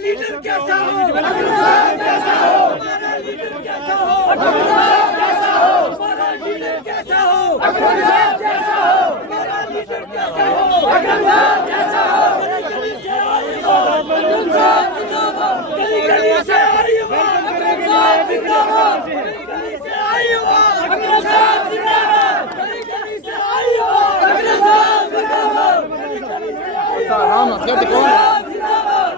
Leader कैसा हो, अकरम साहब कैसा हो, हमारा लीडर कैसा हो, अकरम साहब कैसा हो, हमारा लीडर कैसा हो, अकरम साहब कैसा हो, हमारा लीडर कैसा हो, अकरम साहब कैसा हो, गली से आई हो, अकरम साहब जिंदाबाद, गली गली से आई हो, अकरम साहब जिंदाबाद, गली से आई हो, अकरम साहब जिंदाबाद, गली गली से आई हो, अकरम साहब जिंदाबाद, गली गली से आई हो, अकरम साहब जिंदाबाद,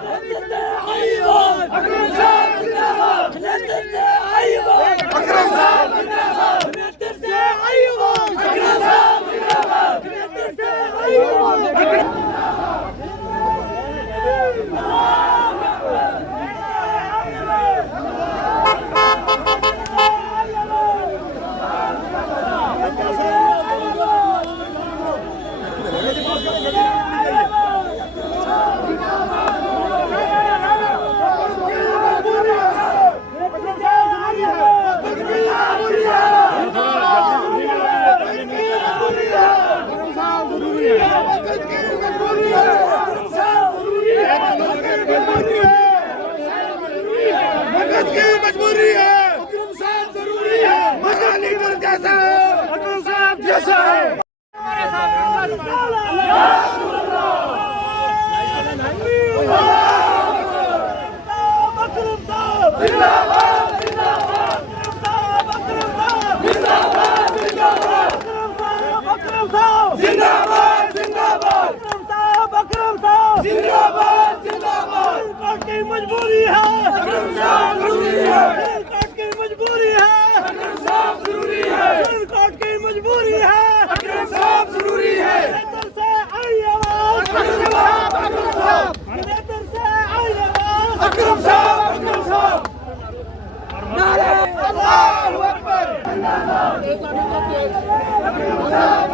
आई हो, अकरम साहब जिंदाबाद, नेतृत्व से आई हो, अकरम साहब जिंदाबाद, नेतृत्व से आई हो, अकरम साहब जिंदाबाद, नेतृत्व से आई हो, मजबूरी है, अकरम साहब जरूरी है, हमारा लीडर कैसा है, अकरम साहब जैसा है। मजबूरी है, अकरम साहब जरूरी है, कोर्ट की मजबूरी है, अकरम साहब जरूरी है, कोर्ट की मजबूरी है, अकरम साहब जरूरी है, नेतर से आई आवाज, अकरम साहब, अकरम साहब, नेतर से आई आवाज, अकरम साहब, अकरम साहब, नारे अल्लाहू अकबर, अकरम साहब,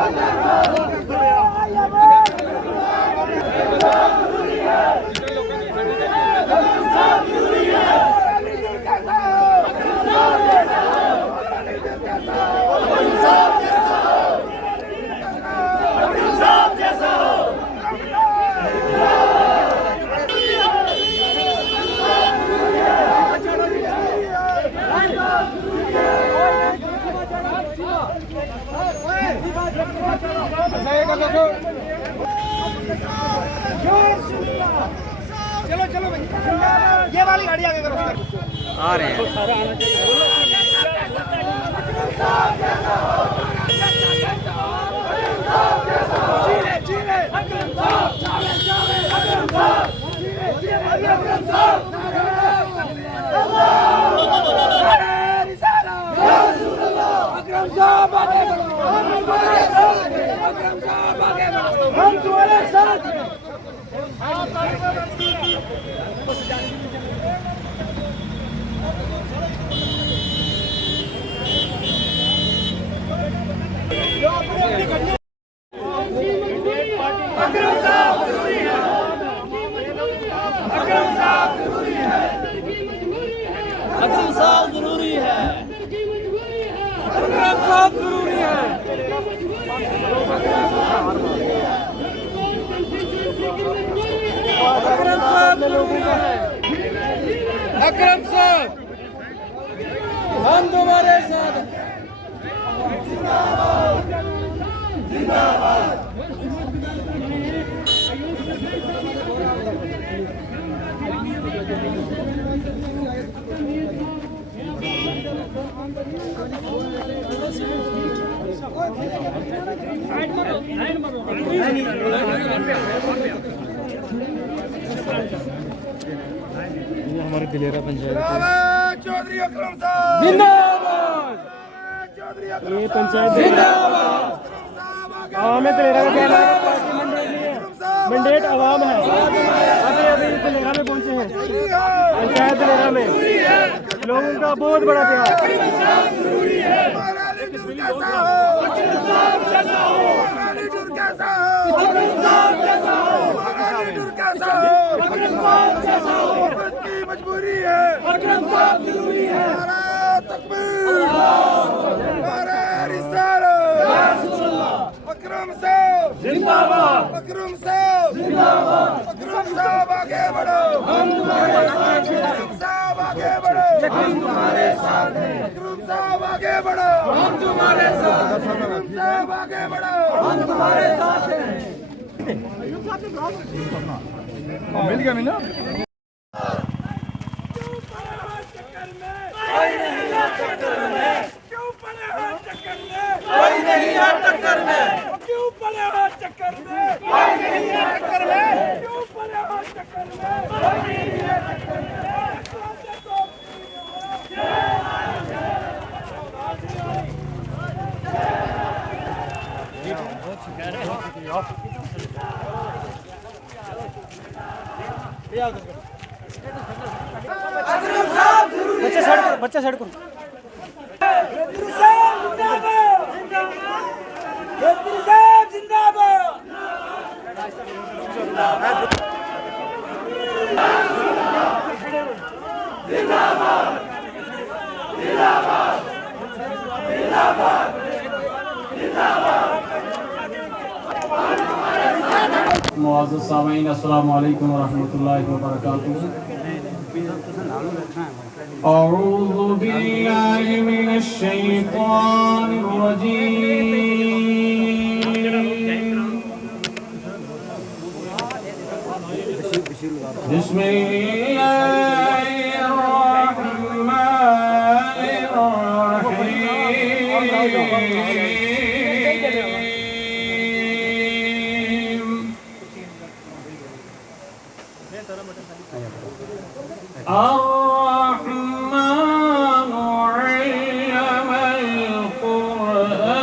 चलो चलो भाई, ये वाली गाड़ी आगे करो, आ रहे हैं। अकरम साहब आगे बढ़ो, अकरम साहब आगे बढ़ो, हम तुम्हारे साथ हैं। अकरम साहब जरूरी है, अकरम साहब जरूरी है, अकरम साहब जरूरी है, अकरम साहब जरूरी है, अकरम साहब जरूरी है, अकरम साहब हम तुम्हारे साथ हैं। जिंदाबाद हमारे दिलेरा पंचायत चौधरी अकरम साहब जिंदाबाद, चौधरी ये पंचायत जिंदाबाद, आवाम दिलेरा का कहना है पार्टी मंडेट आवाम है। अभी अभी दिलेरा में पहुंचे हैं, पंचायत दिलेरा में लोगों का बहुत बड़ा प्यार। मजबूरी है, अकरम साहब जरूरी है, अकरम साहब जिंदाबाद, अकरम साहब जिंदाबाद, अकरम साहब आगे बढ़ो, हम तुम्हारे साथ हैं। साहब आगे बढ़ो, हम तुम्हारे साथ हैं। साहब आगे बढ़ो, हम तुम्हारे साथ हैं। साहब आगे बढ़ो, हम तुम्हारे साथ हैं। मिल गया ना? क्यों पड़े हो चक्कर में? कोई नहीं है टक्कर में। क्यों पड़े हो चक्कर में? कोई नहीं है टक्कर में। क्यों पड़े हो चक्कर में? कोई नहीं है टक्कर में। बच्चा साइड करो। मुअज़्ज़ज़ सामीईन अस्सलामु अलैकुम व रहमतुल्लाहि व बरकातुहू। अऊज़ु बिल्लाहि मिनश शैतानिर रजीम। बिस्मिल्लाहिर रहमानिर रहीम। الرحمن علم القرآن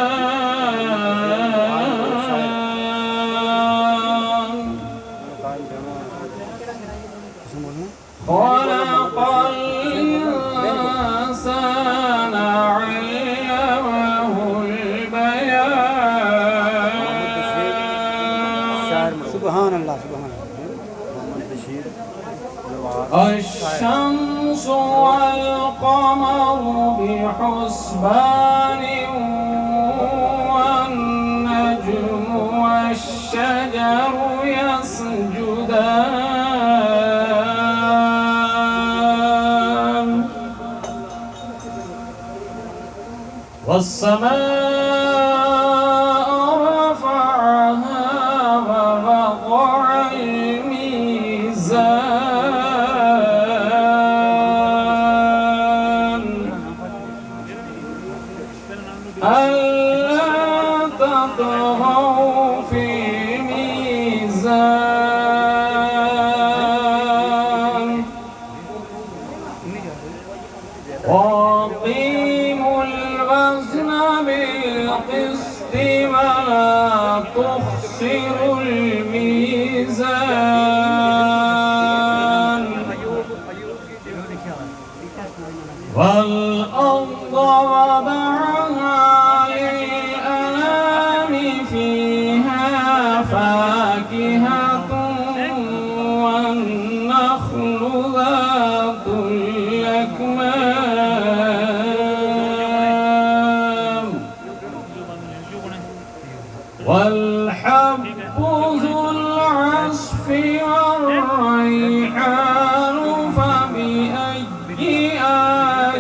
خلق الإنسان علمه البيان سبحان اللہ سبحان اللہ الشمس والقمر بحسبان والنجم والشجر يسجدان والسماء رفعها ووضع الميزان ألا تطغوا في الميزان وأقيموا الوزن بالقسط ولا تخسروا الميزان والأرض وضعها للأنام فيها فاكهة والنخل ذات الأكمام والحب ذو العصف والريحان فبأي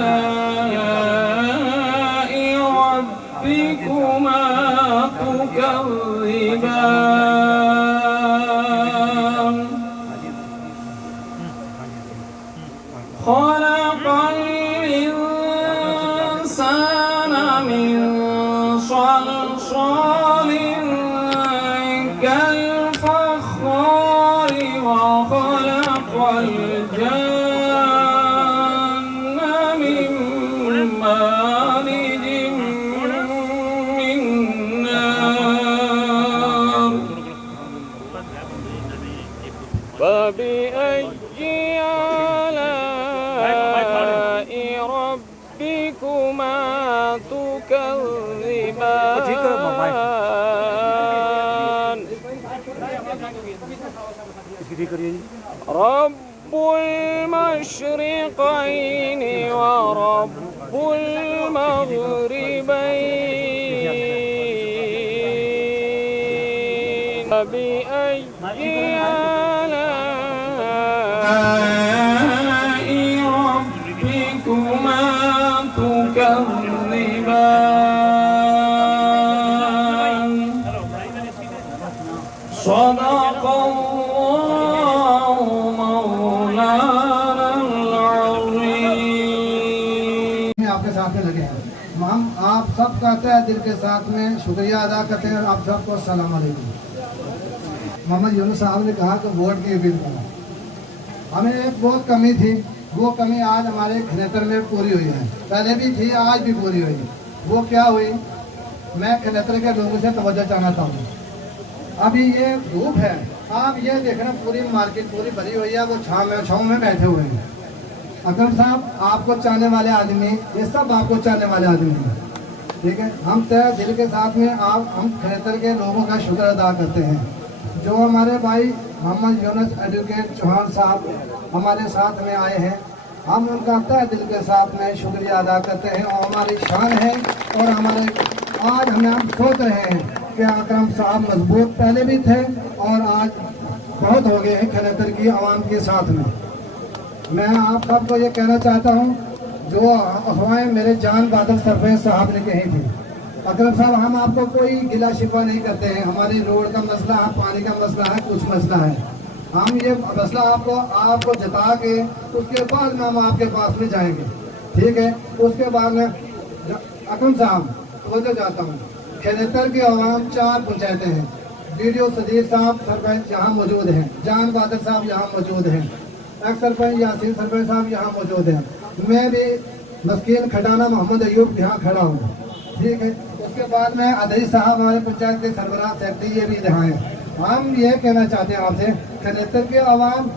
آلاء ربكما تكذبان خلق الإنسان من صلصال كالفخار وخلق الجن من مارج من نار فبأي آلاء ربكما تكذبان رب المشرقين ورب المغربين فبأي آلاء हम आप सब कहते हैं दिल के साथ में शुक्रिया अदा करते हैं। आप सबको अस्सलाम वालेकुम। मोहम्मद यूनुस साहब ने कहा कि वोट की अपील करा। हमें एक बहुत कमी थी, वो कमी आज हमारे खनेतर में पूरी हुई है। पहले भी थी, आज भी पूरी हुई। वो क्या हुई, मैं खनेतर के लोगों से तवज्जो चाहता हूँ। अभी ये धूप है, आप ये देखना पूरी मार्केट पूरी भरी हुई है, वो छाँव में बैठे हुए हैं। अकरम साहब आपको चाहने वाले आदमी, ये सब आपको चाहने वाले आदमी हैं, ठीक है। हम तय दिल के साथ में हम खनेतर के लोगों का शुक्र अदा करते हैं। जो हमारे भाई मोहम्मद यूनुस एडवोकेट चौहान साहब हमारे साथ में आए हैं, हम उनका तय दिल के साथ में शुक्रिया अदा करते हैं। और हमारी शान है, और हमारे आज हम सोच रहे हैं कि अकरम साहब मजबूत पहले भी थे और आज बहुत हो गए हैं खनेतर की आवाम के साथ में। मैं आप सबको ये कहना चाहता हूँ, जो अफवाहें मेरे जान बादल सरपंच साहब ने कही थी, अकरम साहब हम आपको कोई गिला शिकवा नहीं करते हैं। हमारी रोड का मसला है, पानी का मसला है, कुछ मसला है, हम ये मसला आपको जता के उसके बाद में हम आपके पास में जाएंगे, ठीक है। उसके बाद में अकरम साहब तो जाता हूँ, खनेतर की आवाम 4 पंचायतें हैं, BDO सदीर साहब सरपंच यहाँ मौजूद हैं, जान बादल साहब यहाँ मौजूद हैं, एक्स सरपंच यासीन सरपंच साहब यहाँ मौजूद हैं, मैं भी मस्कीन खटाना मोहम्मद अयूब यहाँ खड़ा हूँ, ठीक है। उसके बाद में अदई साहब हमारे पंचायत के सरबराह सेक्रेटरी ये भी यहाँ हैं। हम ये कहना चाहते हैं आपसे, खनेतर की आवाम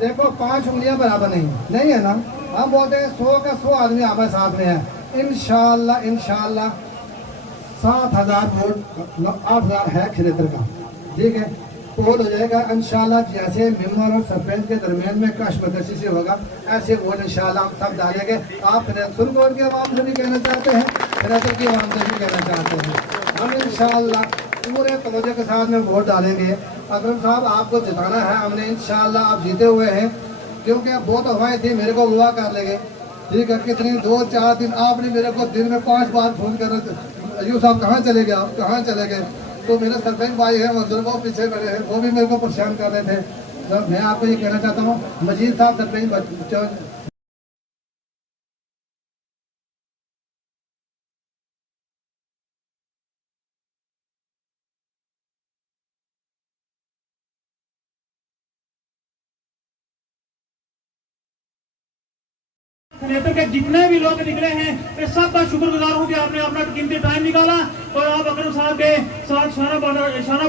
देखो 5 उंगलियाँ बराबर नहीं है ना। हम बोलते हैं 100 का 100 आदमी हमारे साथ में है। इंशाल्लाह 7,000 वोट 8,000 है खनेतर का, ठीक है। पोल हो जाएगा इंशाल्लाह। जैसे मेंबर और सरपंच के दरमियान में कशमकशी से होगा, ऐसे वोट इंशाल्लाह हम सब डालेंगे। आप सुरकोट की आवाम से भी कहना चाहते हैं, खनेतर की आवाम से भी कहना चाहते हैं, हम इंशाल्लाह पूरे तवज्जो के साथ में वोट डालेंगे। अकरम साहब आपको जिताना है हमने, इंशाल्लाह आप जीते हुए हैं, क्योंकि अब बहुत हवाएं थी, मेरे को हुआ कर लेंगे, ठीक है। कितनी 2-4 दिन आपने मेरे को दिन में 5 बार फोन कर, अयूब साहब कहाँ चले गए, आप कहाँ चले गए। तो मेरे सरपंच भाई हैं मजदूर, वो पीछे खड़े हैं, वो भी मेरे को परेशान कर रहे थे। तो मैं आपको ये कहना चाहता हूँ, मजीद साहब सरपंच खनेतर के जितने भी लोग निकले हैं, मैं सबका शुक्रगुजार हूँ कि आपने अपना कीमती टाइम निकाला और आप अकरम साहब के साथ शाना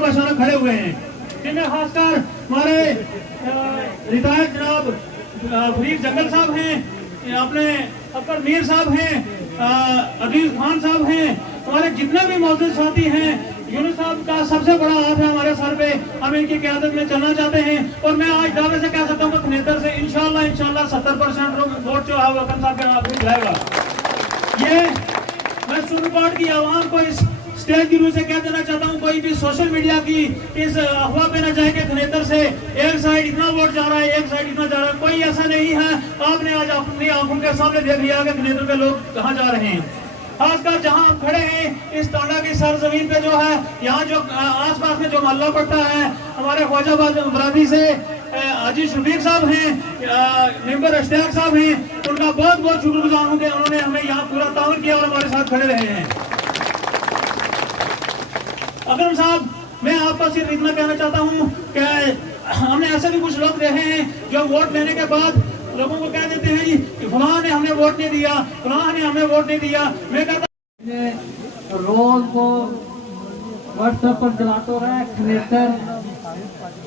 बशाना खड़े हुए हैं। जिनमें खासकर हमारे रिटायर्ड जनाब फरीक जंगल साहब हैं, अपने अकबर मीर साहब हैं, अजीज खान साहब हैं, हमारे जितने भी मौजूद साथी हैं। यूनुस साहब का सबसे बड़ा हाथ है हमारे सर पे, हम इनकी क़यादत में चलना चाहते हैं। और मैं आज दावे से कह सकता हूँ कि खनेतर से इंशाल्लाह 70% वोट जो है वो अकरम साहब के हाथ में जाएगा। ये मैं सुरकोट की आवाम को इस स्टेज की रूह से कह देना चाहता हूँ, कोई भी सोशल मीडिया की इस अफवाह पे न जाए कि खनेतर से एक साइड इतना वोट जा रहा है, एक साइड इतना जा रहा है, कोई ऐसा नहीं है। आपने आज अपनी आंखों के सामने देख लिया कि खनेतर के लोग कहाँ जा रहे हैं। खासकर जहां हम खड़े हैं इस टांडा की सरजमीन पे जो है, यहाँ जो आसपास में जो मोहल्ला पड़ता है, हमारे ख्वाजाबाद बरादरी से अजीज शफीक साहब हैं, मेंबर अश्तियाक साहब हैं, उनका बहुत बहुत शुक्रगुजार हूँ कि उन्होंने हमें यहाँ पूरा ताउन किया और हमारे साथ खड़े रहे हैं। अकरम साहब, मैं आपको सिर्फ इतना कहना चाहता हूँ कि हमने ऐसे भी कुछ लोग देखे हैं जो वोट लेने के बाद लोगों को कह देते हैं कि फलां ने हमें वोट नहीं दिया, फलां ने हमें वोट नहीं दिया। मैं कहता रोज को व्हाट्सएप पर चलाते रहे, खनेतर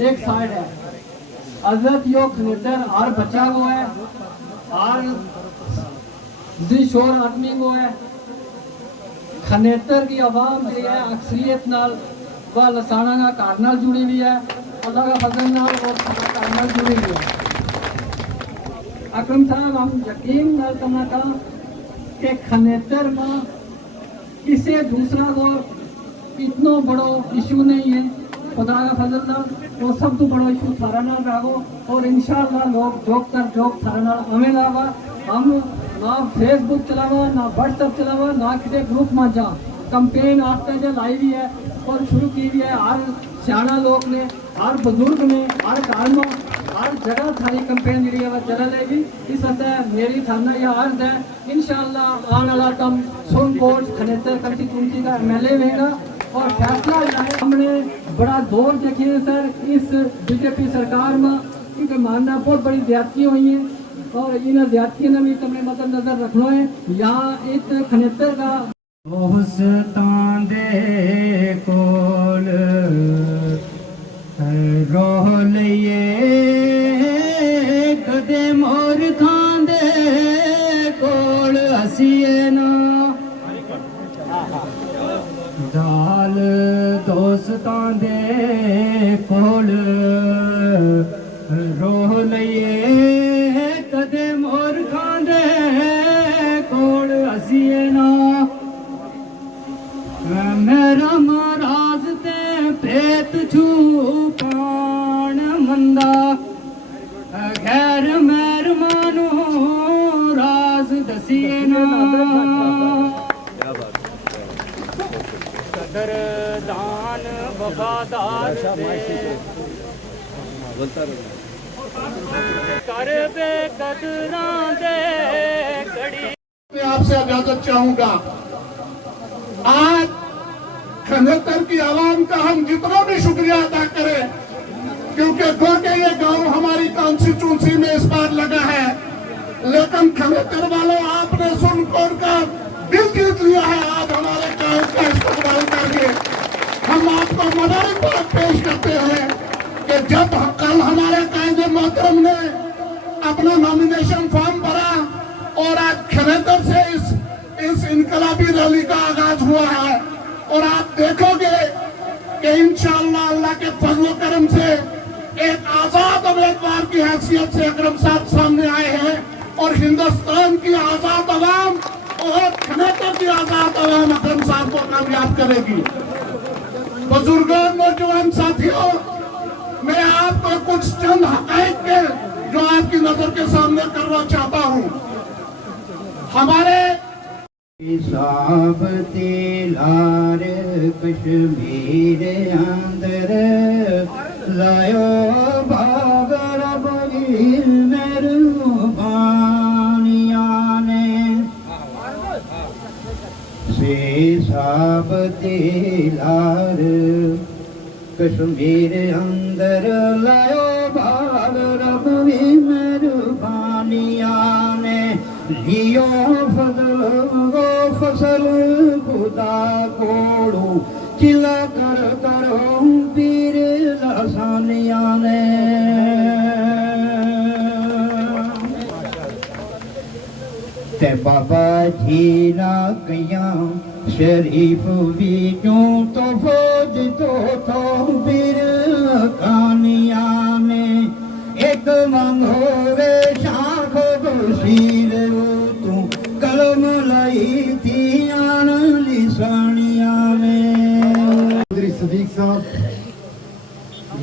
एक साइड है, हजरत यो खनेतर हर बच्चा को है, हर जी शोर आदमी को है। खनेतर की आवाम जो है अक्सरियत नाल व लसाना का घर नाल जुड़ी हुई है, अल्लाह का फजल नाल और घर नाल जुड़ी हुई है। अकरम साहब, हम यकीन न करना था कि खनेतर में किसी दूसरा को इतना बड़ो इशू नहीं है। खुदा का फजल ना वो सब तो बड़ो इशू थारा नाल रहो और इंशाअल्लाह लोग जोक थारा नाल हमें लावा। हम ना फेसबुक चलावा, ना व्हाट्सएप चलावा, ना किसी ग्रुप में जा कंपेन आफ्टर जो लाई हुई है और शुरू की हुई है। हर सियाना लोग ने, हर बुजुर्ग ने, हर घर में हर जगह थारी कैंपेन जी है चल रहेगी। इस सतह मेरी थाना यह अर्ज है, इंशाअल्लाह आने वाला कम सुनकोट खनेतर कंस्टिट्यूंसी का MLA रहेगा और फैसला लाए। हमने बड़ा दौर देखे है सर इस बीजेपी सरकार में, क्योंकि मानना बहुत बड़ी ज्यादती हुई है और इन ज्यादती ने भी तुमने मद्देनजर रखना है। यहाँ एक खनेतर का दोस्तां दे कोल रोह लइए कदे मोर खां दे कोल हसीए ना दाल दोस्तां दे कोल रोह लइए कदे मोर खां दे कोल हसीए ना मेरा महाराज ते पेत छुपान मंदा गैर मेहरमानो राज दसिए ना कदरदान वफादार कर बे कदरां दे घड़ी। मैं आपसे इजाजत चाहूंगा। आज खनेतर की आवाम का हम जितना भी शुक्रिया अदा करें, क्योंकि गो के ये गांव हमारी कॉन्स्टिट्यूंसी में इस बार लगा है, लेकिन खनेतर वालों आपने सुनकोट का दिल जीत लिया है। आज हमारे गांव का इस्तेमाल करके हम आपको मुबारकबाद पेश करते हैं कि जब कल हमारे कायदे मोहतरम ने अपना नॉमिनेशन फॉर्म भरा और आज खनेतर से इस इनकलाबी रैली का आगाज हुआ है और आप देखोगे कि इंशाअल्लाह अल्लाह के फजल करम से एक आजाद उम्मीदवार की हैसियत से अकरम साहब सामने आए हैं और हिंदुस्तान की आजाद अवाम और खनेतर की आजाद अवाम अकरम साहब को कामयाब करेगी। बुजुर्गों, नौजवान साथियों, मैं आपको कुछ चंद हकाइक के जो आपकी नजर के सामने करना चाहता हूँ। हमारे साब तिलार कश्मीर अंदर लायो बागर बगी मेहरबानिया ने से साब तिलार कश्मीर अंदर लायो बागर बगी मेहरबानिया ने लियो फजल गो फसल खुदा कोड़ू चिला कर करो पीर लसानिया ने ते बाबा झीला कया शरीफ विचों तो फौज तो पीर कानिया ने एक मंग होवे शाख बशीर तू कलम लाई थी आन लिसानिया में। चौधरी सदीक साहब,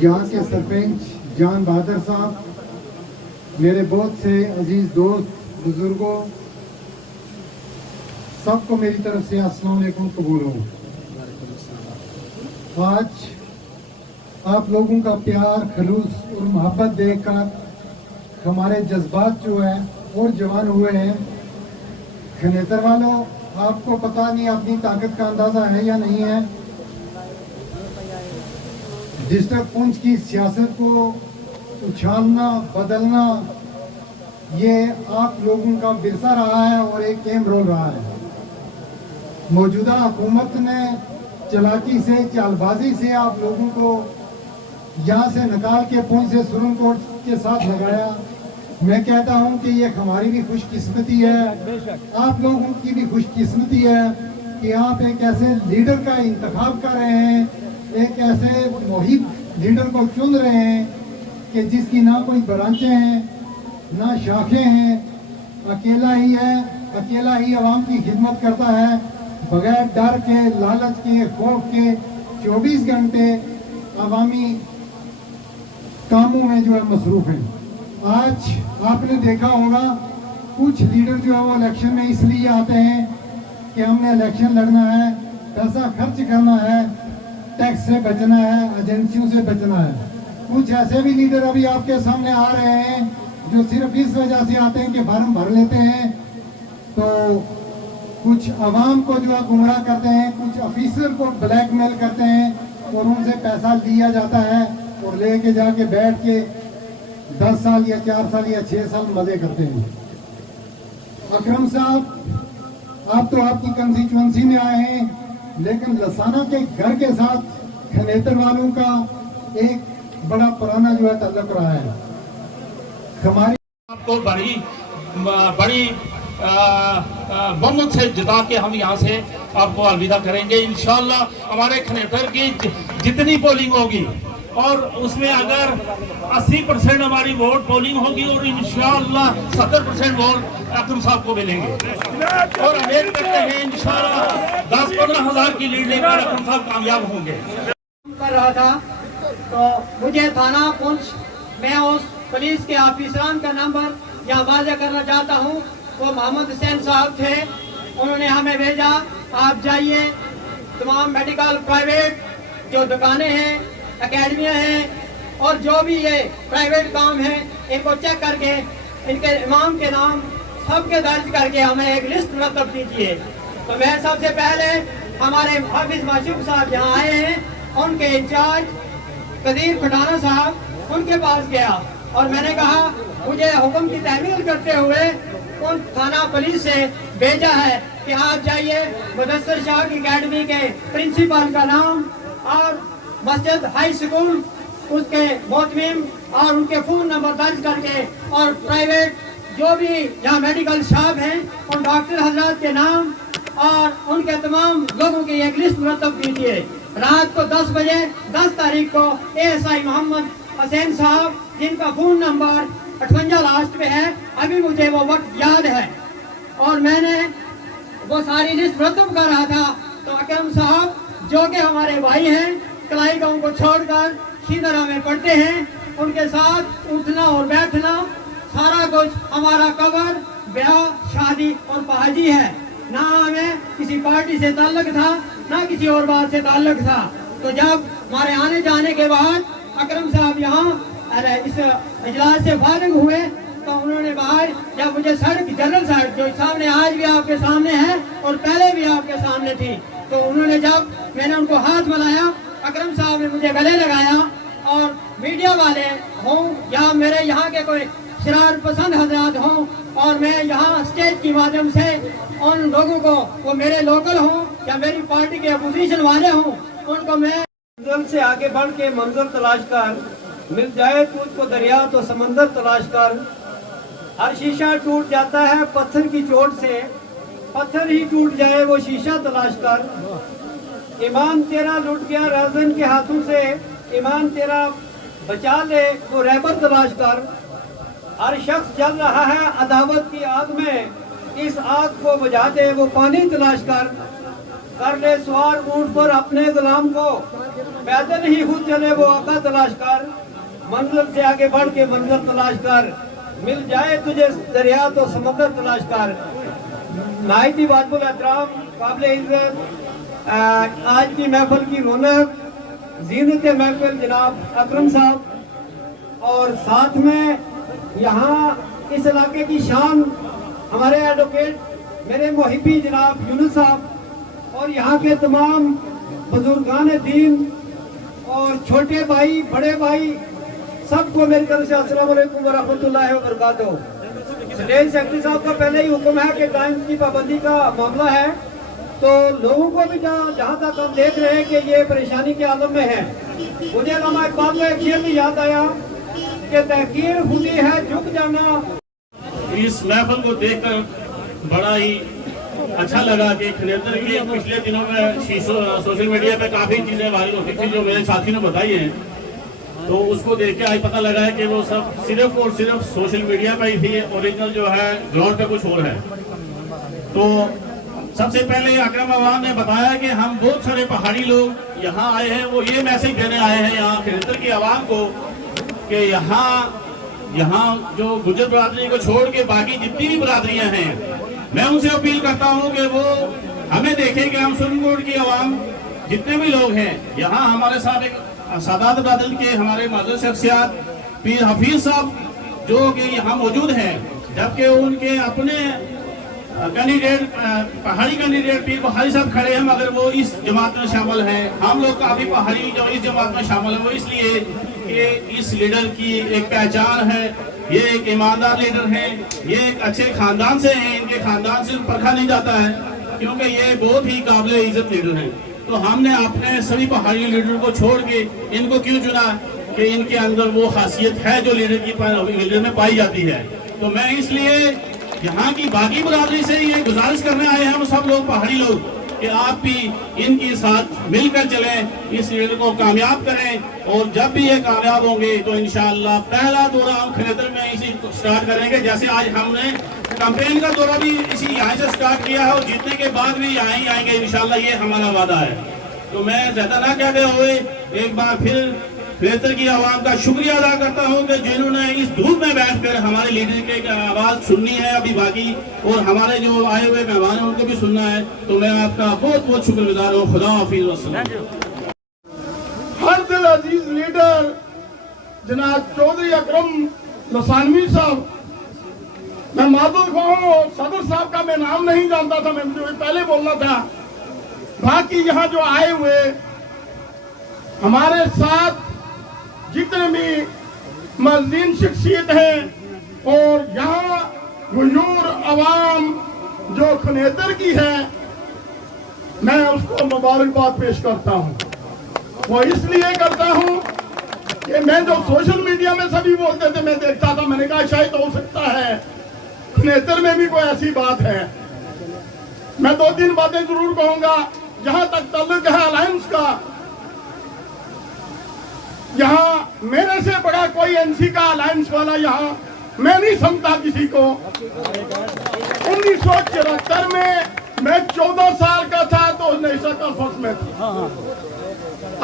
यहाँ के सरपंच जान बहादुर साहब, मेरे बहुत से अजीज दोस्त बुजुर्गों, सबको मेरी तरफ से अस्सलाम वालेकुम कबूल हो। आज आप लोगों का प्यार, खलूस और मोहब्बत देखकर हमारे जज्बात जो है और जवान हुए हैं। खनेतर वालों, आपको पता नहीं अपनी ताकत का अंदाजा है या नहीं है। डिस्ट्रिक्ट पुंछ की सियासत को उछालना, बदलना, ये आप लोगों का विरसा रहा है और एक अहम रोल रहा है। मौजूदा हुकूमत ने चालाकी से, चालबाजी से आप लोगों को यहाँ से निकाल के पुंछ से सुरनकोट के साथ लगाया। मैं कहता हूँ कि ये हमारी भी खुशकिस्मती है, आप लोगों की भी खुशकिस्मती है कि आप एक ऐसे लीडर का इंतखाब कर रहे हैं, एक ऐसे मुहिब लीडर को चुन रहे हैं कि जिसकी ना कोई ब्रांचें हैं, ना शाखें हैं, अकेला ही है, अकेला ही आवाम की खिदमत करता है, बगैर डर के, लालच के, खौफ के 24 घंटे अवामी कामों में जो है मसरूफ हैं। आज आपने देखा होगा कुछ लीडर जो है वो इलेक्शन में इसलिए आते हैं कि हमने इलेक्शन लड़ना है, पैसा खर्च करना है, टैक्स से बचना है, एजेंसियों से बचना है। कुछ ऐसे भी लीडर अभी आपके सामने आ रहे हैं जो सिर्फ इस वजह से आते हैं कि फॉर्म भर लेते हैं, तो कुछ अवाम को जो है गुमराह करते हैं, कुछ ऑफिसर को ब्लैकमेल करते हैं और उनसे पैसा लिया जाता है और लेके जाके बैठ के 10 साल या 4 साल या 6 साल मजे करते हैं। अकरम साहब, आप तो आपकी कंस्टिट्यूंसी में आए हैं, लेकिन लसाना के घर के साथ खनेतर वालों का एक बड़ा पुराना जो है ताल्लुक रहा है। हमारी आपको बड़ी बहुमत से जिता के हम यहाँ से आपको अलविदा करेंगे। इंशाल्लाह हमारे खनेतर की जितनी पोलिंग होगी और उसमें अगर 80% हमारी वोट पोलिंग होगी और इंशाल्लाह 70% वोट अकरम साहब को मिलेंगे और उम्मीद करते हैं इंशाल्लाह 10-15 हज़ार की लीड लेकर अकरम साहब कामयाब होंगे। कर रहा था तो मुझे थाना पुंछ में उस पुलिस के ऑफिसरान का नंबर यहाँ वाज़ेह करना चाहता हूँ। वो मोहम्मद हुसैन साहब थे, उन्होंने हमें भेजा आप जाइए तमाम मेडिकल प्राइवेट जो दुकानें हैं, एकेडमियाँ हैं और जो भी ये प्राइवेट काम है इनको चेक करके इनके इमाम के नाम सबके दर्ज करके हमें एक लिस्ट मुरतब कीजिए। तो मैं सबसे पहले हमारे हाफिज माशूक साहब यहाँ आए हैं, उनके इंचार्ज कदीर खुटाना साहब उनके पास गया और मैंने कहा मुझे हुक्म की तहमील करते हुए उन थाना पुलिस से भेजा है कि आप जाइए मुदस्सर शाह की अकेडमी के प्रिंसिपल का नाम और मस्जिद हाई स्कूल उसके मोहतमीम और उनके फ़ोन नंबर दर्ज करके और प्राइवेट जो भी यहाँ मेडिकल शॉप हैं उन डॉक्टर हजरात के नाम और उनके तमाम लोगों की एक लिस्ट मुरतब कीजिए। रात को 10 बजे 10 तारीख को ASI मोहम्मद हुसैन साहब जिनका फ़ोन नंबर 58 लास्ट में है, अभी मुझे वो वक्त याद है और मैंने वो सारी लिस्ट मुरतब कर रहा था। तो अकरम साहब जो कि हमारे भाई हैं, कलाई गाँव को छोड़कर शीदरा में पढ़ते हैं, उनके साथ उठना और बैठना सारा कुछ हमारा कबर ब्याह शादी और पाजी है। ना हमें किसी पार्टी से ताल्लुक था ना किसी और बात से ताल्लुक था। तो जब हमारे आने जाने के बाद अकरम साहब यहाँ इस इजलास से फारिग हुए तो उन्होंने बाहर जब मुझे सड़क जनरल सड़क जो सामने आज भी आपके सामने है और पहले भी आपके सामने थी, तो उन्होंने जब मैंने उनको हाथ मिलाया, अकरम साहब ने मुझे गले लगाया और मीडिया वाले हों या मेरे यहाँ के कोई शरारत पसंद हजरात हों और मैं यहाँ स्टेज के माध्यम से उन लोगों को वो मेरे लोकल हों या मेरी पार्टी के अपोजिशन वाले हों उनको मैं मंजिल से आगे बढ़ के मंजिल तलाश कर, मिल जाए तुझको दरिया तो समंदर तलाश कर, हर शीशा टूट जाता है पत्थर की चोट से, पत्थर ही टूट जाए वो शीशा तलाश कर, ईमान तेरा लुट गया राजन के हाथों से, ईमान तेरा बचा ले वो रहबर तलाश कर, हर शख्स जल रहा है अदावत की आग में, इस आग को बुझा दे वो पानी तलाश कर ले सवार ऊंट पर अपने गुलाम को, पैदल ही खुद चले वो आका तलाश कर, मंजिल से आगे बढ़ के मंजिल तलाश कर, मिल जाए तुझे दरिया तो समंदर तलाश कर। नायती वाजिबुल एहतराम काबिल इज्जत आज की महफिल की रौनक जीनत महफिल जनाब अकरम साहब और साथ में यहाँ इस इलाके की शान हमारे एडवोकेट मेरे मुहिबी जनाब यूनुस साहब और यहाँ के तमाम बुजुर्गान दीन और छोटे भाई बड़े भाई सबको मेरी तरफ से अस्सलाम वालेकुम व रहमतुल्लाहि व बरकातहू। स्टेज सेक्रेटरी साहब का पहले ही हुक्म है कि टाइम की पाबंदी का मामला है, तो लोगों को भी जहाँ तक हम देख रहे हैं कि ये परेशानी के आलम में है। मुझे अल्लामा इकबाल का एक शेर भी याद आया कि तहकीर खुदी है झुक जाना। इस महफिल को देखकर बड़ा ही अच्छा लगा कि खनेतर की पिछले दिनों में सोशल मीडिया पे काफी चीजें वायरल होती थी जो मेरे साथी ने बताई हैं, तो उसको देख के आज पता लगा है कि वो सब सिर्फ और सिर्फ सोशल मीडिया पे ही थी, ओरिजिनल जो है ग्राउंड पे कुछ और है। तो सबसे पहले अकरम अवाम ने बताया कि हम बहुत सारे पहाड़ी लोग यहाँ आए हैं, वो ये मैसेज देने आए हैं यहाँ खनेतर की आवाम को कि यहाँ जो गुजर बरादरी को छोड़ के बाकी जितनी भी बरादरियां हैं, मैं उनसे अपील करता हूँ कि वो हमें देखें कि हम सुन्नकोट की आवाम जितने भी लोग हैं यहाँ हमारे साथ एक सादात बादल के हमारे मौजूद शख्सियात पीर हफीज साहब जो कि यहाँ मौजूद हैं, जबकि उनके अपने कैंडिडेट पहाड़ी कैंडिडेट पीर पहाड़ी साहब खड़े हैं, मगर वो इस जमात में शामिल हैं। हम लोग काफी पहाड़ी जो इस जमात में शामिल है वो इसलिए कि इस लीडर की एक पहचान है, ये एक ईमानदार लीडर हैं, ये एक अच्छे खानदान से हैं, इनके खानदान से परखा नहीं जाता है क्योंकि ये बहुत ही काबिल इज्जत लीडर हैं। तो हमने अपने सभी पहाड़ी लीडर को छोड़ के इनको क्यों चुना कि इनके अंदर वो खासियत है जो लीडर में पाई जाती है। तो मैं इसलिए यहाँ की बाकी बरादरी से ये गुजारिश करने आए हैं हम सब लोग पहाड़ी लोग कि आप भी इनके साथ मिलकर चलें, इस लीडर को कामयाब करें और जब भी ये कामयाब होंगे तो इंशाअल्लाह पहला दौरा हम खनेतर में इसी स्टार्ट करेंगे। जैसे आज हमने कैंपेन का दौरा भी इसी यहाँ से स्टार्ट किया है और जीतने के बाद भी यहाँ ही आएंगे इंशाअल्लाह, ये हमारा वादा है। तो मैं ज्यादा ना कहते हुए एक बार फिर खनेतर की आवाम का शुक्रिया अदा करता हूँ कि जिन्होंने इस धूप में बैठकर हमारे लीडर की आवाज सुननी है अभी बाकी, और हमारे जो आए हुए मेहमान हैं उनको भी सुनना है। तो मैं आपका बहुत बहुत शुक्रगुजार हूँ। खुदा हाफिज़ वस्सलाम। हर दिल अजीज लीडर जनाब चौधरी अकरम लसानवी साहब, मैं मादुल खाऊं और सदर साहब का मैं नाम नहीं जानता था, मैं मुझे पहले बोलना था। बाकी यहाँ जो आए हुए हमारे साथ जितने भी मज़ीन शख्सियत हैं और यहाँ हुजूर अवाम जो खनेतर की है, मैं उसको मुबारकबाद पेश करता हूँ। वो इसलिए करता हूँ कि मैं जो सोशल मीडिया में सभी बोलते थे मैं देखता था, मैंने कहा शायद हो सकता है खनेतर में भी कोई ऐसी बात है। मैं 2-3 बातें जरूर कहूँगा। जहाँ तक ताल्लुक है अलायंस का, यहाँ मेरे से बड़ा कोई एनसी का अलायंस वाला यहाँ मैं नहीं समझता किसी को। 1974 में मैं 14 साल का था तो नेशा कॉन्फ्रेंस में था।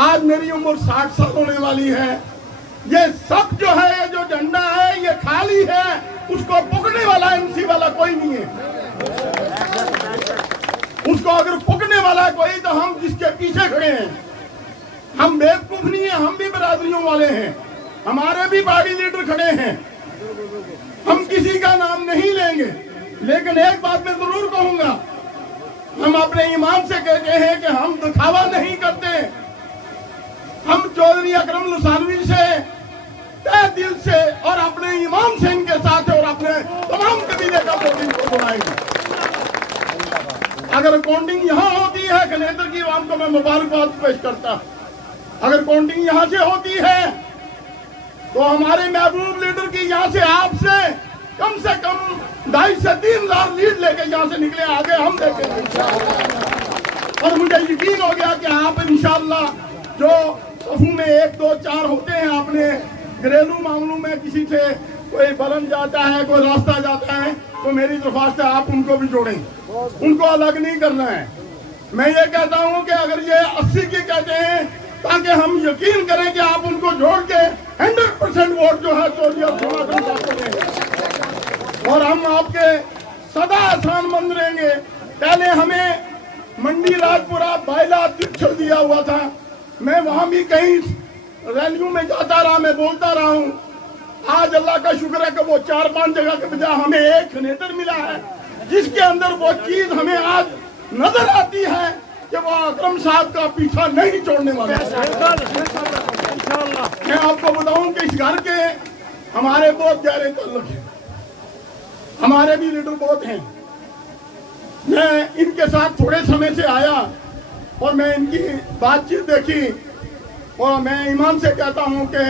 आज मेरी उम्र 60 साल होने वाली है। ये सब जो है, ये जो झंडा है ये खाली है, उसको पकड़ने वाला एनसी वाला कोई नहीं है। उसको अगर पकड़ने वाला कोई तो हम जिसके पीछे खड़े हैं, हम बेवकूफ नहीं है, हम भी बरादरियों वाले हैं, हमारे भी पार्टी लीडर खड़े हैं। हम किसी का नाम नहीं लेंगे, लेकिन एक बात मैं जरूर कहूंगा, हम अपने ईमान से कहते हैं कि हम दिखावा नहीं करते। हम चौधरी अकरम लसानवी से तहे दिल से और अपने ईमान से इनके साथ और अपने तमाम कबीले का वोटिंग को बुलाएंगे। अगर काउंटिंग यहाँ होती है खनेतर की आवाम को मैं मुबारकबाद पेश करता। अगर काउंटिंग यहाँ से होती है तो हमारे महबूब लीडर की यहाँ से आपसे कम 2.5 से 3 लाख लीड लेके यहाँ से निकले, आगे हम देखेंगे। और मुझे यकीन हो गया कि आप इंशाअल्लाह जो सफू में 1, 2, 4 होते हैं, अपने घरेलू मामलों में किसी से कोई बलन जाता है, कोई रास्ता जाता है, तो मेरी दरख्वास्त है आप उनको भी जोड़ें, उनको अलग नहीं करना है। मैं ये कहता हूँ कि अगर ये 80 की कहते हैं ताकि हम यकीन करें कि आप उनको जोड़ के 100% वोट जो है चौधरी और हम आपके सदा आसान मंद रहेंगे। पहले हमें मंडी राजपुरा बाइला तिरछल दिया हुआ था, मैं वहां भी कहीं रैलियों में जाता रहा, मैं बोलता रहा हूँ। आज अल्लाह का शुक्र है कि वो 4-5 जगह के बजाय हमें एक खनेतर मिला है, जिसके अंदर वो चीज हमें आज नजर आती है कि वो अकरम साहब का पीछा नहीं छोड़ने वाला। मैं आपको बताऊं कि इस घर के हमारे बहुत गहरे ताल्लुक हैं, हमारे भी लीडर बहुत हैं। मैं इनके साथ थोड़े समय से आया और मैं इनकी बातचीत देखी और मैं ईमान से कहता हूं कि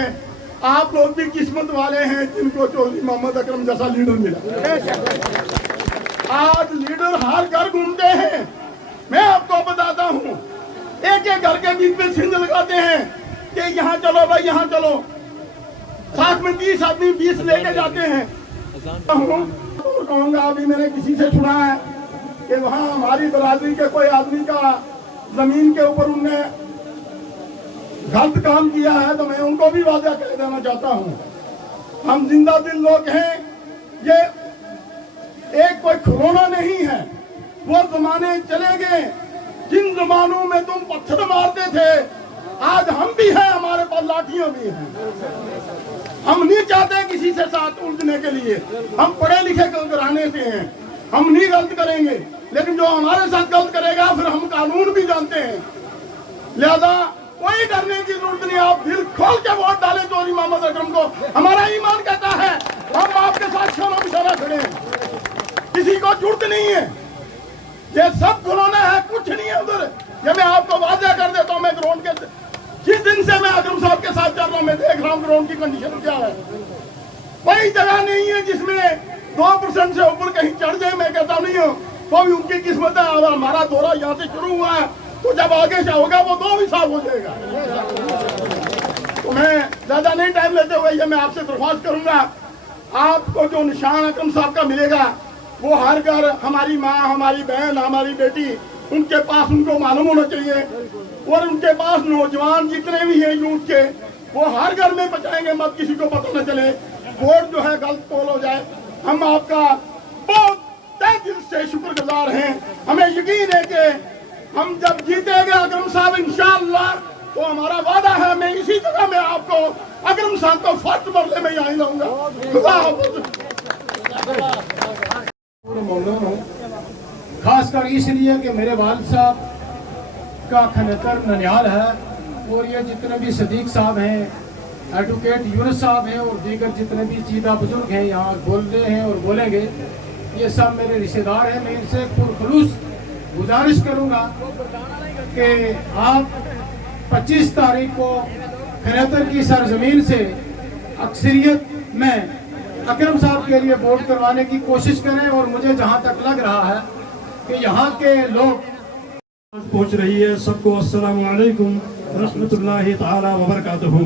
आप लोग भी किस्मत वाले हैं जिनको चौधरी मोहम्मद अकरम जैसा लीडर मिला। आज लीडर हर घर घूमते हैं, मैं आपको बताता हूँ, एक एक घर के बीच में सिंध लगाते हैं कि यहाँ चलो भाई, यहाँ चलो। साथ में 30 आदमी 20 लेके जाते हैं। और कहूँगा, अभी मैंने किसी से सुना है कि वहाँ हमारी बरादरी के कोई आदमी का जमीन के ऊपर उनने गलत काम किया है, तो मैं उनको भी वादा कह देना चाहता हूँ। हम जिंदा दिल लोग हैं, ये एक कोई खिलौना नहीं है। वो जमाने चले गए जिन जमानों में तुम पत्थर मारते थे, आज हम भी हैं, हमारे पास लाठियां भी हैं। हम नहीं चाहते किसी से साथ उलझने के लिए, हम पढ़े लिखे घराने से हैं, हम नहीं गलत करेंगे, लेकिन जो हमारे साथ गलत करेगा फिर हम कानून भी जानते हैं, लिहाजा कोई डरने की जरूरत नहीं। आप दिल खोल के वोट डालें चौधरी मोहम्मद अकरम को। हमारा ईमान कहता है हम आपके साथ शाना बिशाना खड़े हैं, किसी को जरूरत नहीं है, ये सब खिलौने हैं, कुछ नहीं है उधर। ये मैं आपको वादा कर देता हूँ, मैं ग्राउंड के जिस दिन से मैं अकरम साहब के साथ चल रहा हूँ, मैं देख रहा हूँ ग्राउंड की कंडीशन क्या है। कोई जगह नहीं है जिसमें 2% से ऊपर कहीं चढ़ जाए। मैं कहता नहीं हूँ, तो भी उनकी किस्मत है। और हमारा दौरा यहाँ से शुरू हुआ है, तो जब आगे से होगा वो 2 भी साल हो जाएगा। तो मैं ज्यादा नहीं टाइम लेते हुए ये मैं आपसे दरख्वास्त करूंगा, आपको जो निशान अकरम साहब का मिलेगा वो हर घर, हमारी माँ, हमारी बहन, हमारी बेटी, उनके पास उनको मालूम होना चाहिए। और उनके पास नौजवान जितने भी हैं यूथ के, वो हर घर में पहुंचाएंगे, मत किसी को पता न चले वोट जो है गलत पोल हो जाए। हम आपका बहुत तहे दिल से शुक्रगुजार हैं। हमें यकीन है कि हम जब जीतेंगे अकरम साहब इंशाअल्लाह, तो हमारा वादा है मैं इसी जगह में आपको अकरम साहब को फर्स्ट मरले में यहाँ लाऊंगा। खुदा हाफिज़। मौजूद हूँ खासकर इसलिए कि मेरे वालिद साहब का खनेतर ननिहाल है, और ये जितने भी सदीक साहब हैं, एडवोकेट यूनुस साहब हैं, और दीगर जितने भी चीदा बुजुर्ग हैं यहाँ बोल रहे हैं और बोलेंगे, ये सब मेरे रिश्तेदार हैं। मैं इनसे पुरखुलूस गुजारिश करूँगा कि आप 25 तारीख को खनेतर की सरजमीन से अक्सरियत में अकरम साहब के लिए वोट करवाने की कोशिश करें। और मुझे जहाँ तक लग रहा है कि यहाँ के लोग पहुँच रही है। सबको अस्सलामु अलैकुम रहमतुल्लाहि ताला व बरकातहू।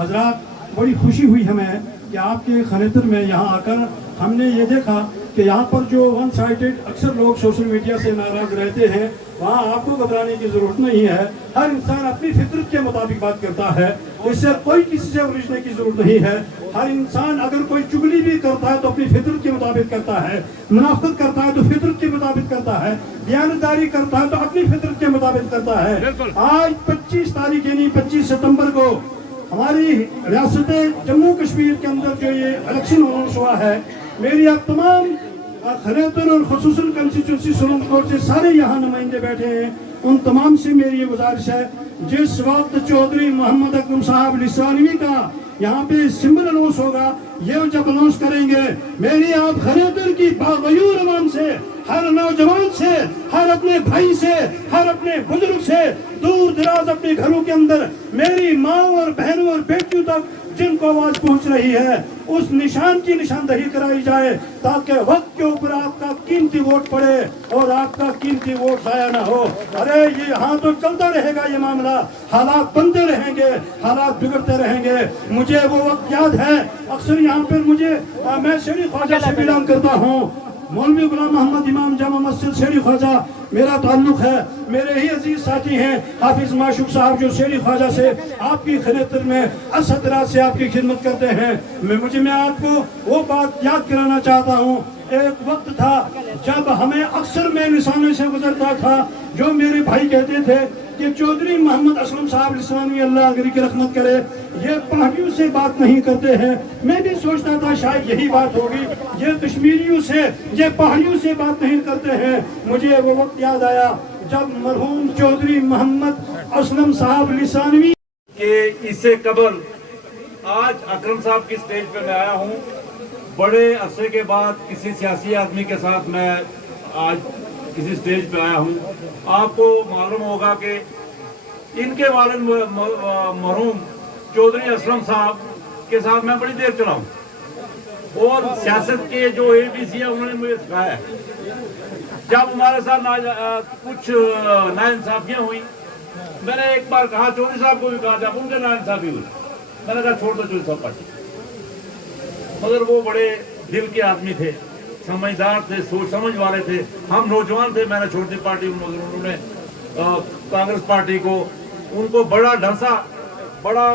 हजरात, बड़ी खुशी हुई हमें कि आपके खनेतर में यहाँ आकर हमने ये देखा कि यहाँ पर जो वन साइडेड अक्सर लोग सोशल मीडिया से नाराज रहते हैं, वहाँ आपको घबराने की जरूरत नहीं है। हर इंसान अपनी फितरत के मुताबिक बात करता है, इससे कोई किसी से उलझने की जरूरत नहीं है। हर इंसान अगर कोई चुगली भी करता है तो अपनी फितरत के मुताबिक करता है, मुनाफिकत करता है तो फितरत के मुताबिक करता है, बयानदारी करता है तो अपनी फितरत के मुताबिक करता है। आज 25 तारीख यानी 25 सितंबर को हमारी रियासत जम्मू कश्मीर के अंदर जो ये इलेक्शन अनाउंस हुआ है, मेरी अब तमाम खनेतर और खुसूसन कंस्टिट्यूंसी सुप्रीम कोर्ट से सारे यहाँ नुमाइंदे बैठे हैं, उन तमाम से मेरी ये गुजारिश है, जिस वक्त चौधरी मोहम्मद अकरम साहब लिसानवी का यहाँ पे सिंबल अनाउंस होगा, ये जब अनाउंस करेंगे, मेरी आप खनेतर की बागयूर अवाम से, हर नौजवान से, हर अपने भाई से, हर अपने बुजुर्ग से, दूर दराज अपने घरों के अंदर मेरी माँ और बहनों और बेटियों तक जिनको आवाज पहुंच रही है, उस निशान की निशानदही कराई जाए, ताकि वक्त के ऊपर आपका कीमती वोट पड़े और आपका कीमती वोट जाया ना हो। अरे ये यहाँ तो चलता रहेगा ये मामला, हालात बनते रहेंगे, हालात बिगड़ते रहेंगे। मुझे वो वक्त याद है, अक्सर यहाँ पर मैं शेरी ख्वाजा से बिलोंग करता हूँ, मौलवी गुलाम मोहम्मद इमाम जामा मस्जिद शेरी ख्वाजा मेरा ताल्लुक है। मेरे ही अजीज साथी हैं हाफिज माशूक साहब, जो शेरी ख्वाजा से आपकी खिदमत में असदरात से आपकी खिदमत करते हैं। मैं आपको वो बात याद कराना चाहता हूँ, एक वक्त था जब हमें अक्सर मैं निशाने से गुजरता था, जो मेरे भाई कहते थे कि चौधरी मोहम्मद असलम साहब लिसानवी अल्लाह अगर की रहमत करे, ये पहाड़ियों से बात नहीं करते हैं। मैं भी सोचता था शायद यही बात होगी, ये कश्मीरियों से, ये पहाड़ियों से बात नहीं करते हैं। मुझे वो वक्त याद आया जब मरहूम चौधरी मोहम्मद असलम साहब लिसानवी के इससे कबल आज अकरम साहब की स्टेज पे मैं आया हूँ। बड़े अरसे के बाद किसी सियासी आदमी के साथ मैं आज किसी स्टेज पे आया हूँ। आपको मालूम होगा कि इनके वालिद मरहूम चौधरी असलम साहब के साथ मैं बड़ी देर चला हूँ, और सियासत के जो ABC है उन्होंने मुझे सिखाया है। जब हमारे साथ कुछ नाइंसाफियाँ हुई, मैंने एक बार कहा, चौधरी साहब को भी कहा, जब उनके नाइंसाफी हुई, मैंने कहा छोड़ दो चौधरी साहब पार्टी। मगर वो बड़े दिल के आदमी थे, समझदार थे, सोच समझ वाले थे। हम नौजवान थे, मैंने छोड़ दी पार्टी, मगर उन्होंने कांग्रेस पार्टी को, उनको बड़ा ढंसा, बड़ा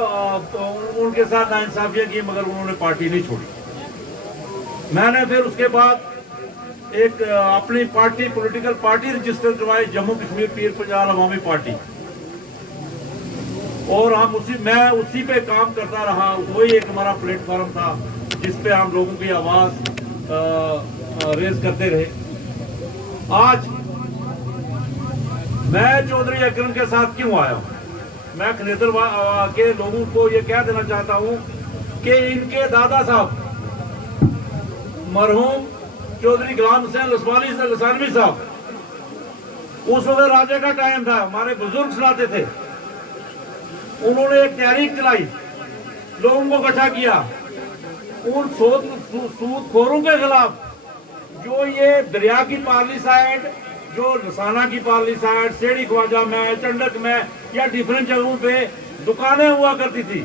उनके साथ नाइंसाफियाँ की, मगर उन्होंने पार्टी नहीं छोड़ी। मैंने फिर उसके बाद एक अपनी पार्टी, पॉलिटिकल पार्टी रजिस्टर करवाई, जम्मू कश्मीर पीर पंजाल अवामी पार्टी। اور हम मैं उसी पे काम करता रहा। वही एक हमारा प्लेटफॉर्म था जिस पे हम लोगों की आवाज़ रेज करते रहे। आज मैं चौधरी अकरम के साथ क्यों आया हूँ? मैं खनेतर के लोगों को ये कह देना चाहता हूँ कि इनके दादा साहब मरहूम चौधरी गुलाम हुसैन लसानवी साहब, उस वक्त राजे का टाइम था, हमारे बुजुर्ग सुनाते थे, उन्होंने एक तहरीक चलाई, लोगों को इकट्ठा किया उन सूदखोरों के खिलाफ, जो ये दरिया की पारली साइड, जो लसाना की पारली साइड, सेड़ी ख्वाजा में, चंडक में या डिफरेंट जगहों पे दुकानें हुआ करती थी।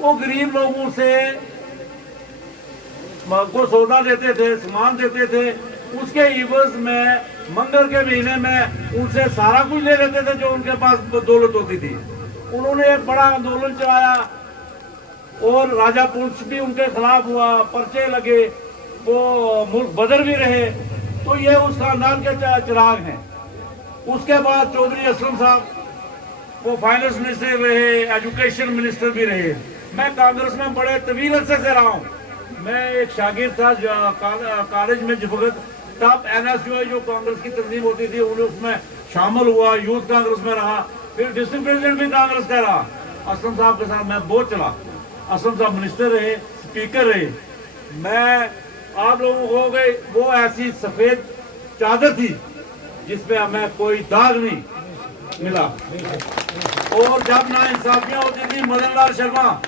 वो गरीब लोगों से को सौदा देते थे, सामान देते थे, उसके इवज में मंगल के महीने में उनसे सारा कुछ ले लेते थे जो उनके पास दौलत होती थी। उन्होंने एक बड़ा आंदोलन चलाया और राजा पुंछ भी उनके खिलाफ हुआ, पर्चे लगे, वो मुल्क बदल भी रहे। तो ये उस खानदान के चिराग हैं। उसके बाद चौधरी असलम साहब वो फाइनेंस मिनिस्टर रहे, एजुकेशन मिनिस्टर भी रहे। मैं कांग्रेस में बड़े तवील अरसे से रहा हूँ। मैं एक शागिर्द था कॉलेज में, जिस वक्त तब NSUI जो कांग्रेस की तंजीम होती थी उसमें शामिल हुआ, यूथ कांग्रेस में रहा, फिर डिस्ट्रिक्ट प्रेसिडेंट भी कांग्रेस का रहा। असलम साहब के साथ मैं बहुत चला। असलम साहब मिनिस्टर रहे, स्पीकर रहे। मैं आप लोगों को गए वो ऐसी सफेद चादर थी जिसपे हमें कोई दाग नहीं मिला। और जब ना इंसाफियां होती थी, मदन लाल शर्मा,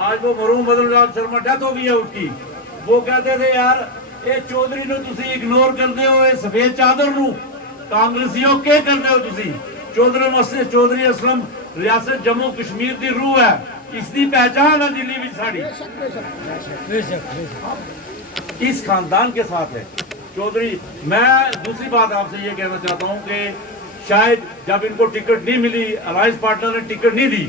आज वो मरहूम मदन लाल शर्मा डेथ हो गई है उसकी, वो कहते थे यार ये चौधरी नु तुसी इग्नोर करते हो, ये सफेद चादर नु कांग्रेसियों के करते हो तुसी। चौधरी असलम रियासत जम्मू कश्मीर की रूह है, इसकी पहचान है दिल्ली में साड़ी, इस खानदान के साथ है चौधरी। मैं दूसरी बात आपसे ये कहना चाहता हूँ कि शायद जब इनको टिकट नहीं मिली, अलायंस पार्टनर ने टिकट नहीं दी,